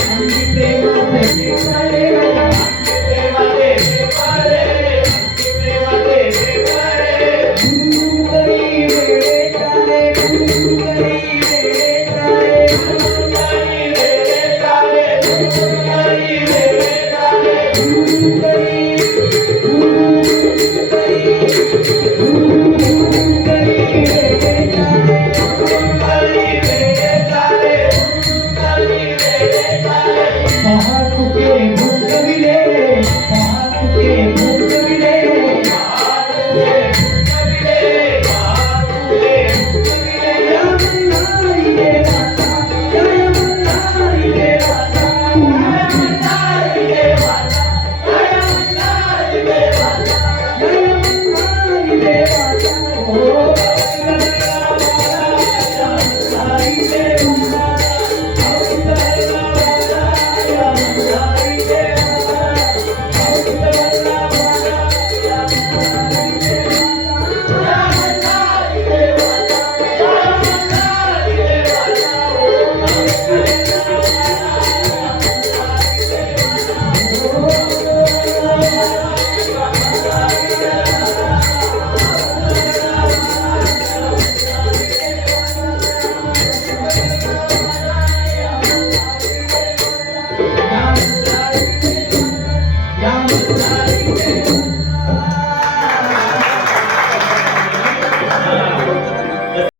Thank mm -hmm. you.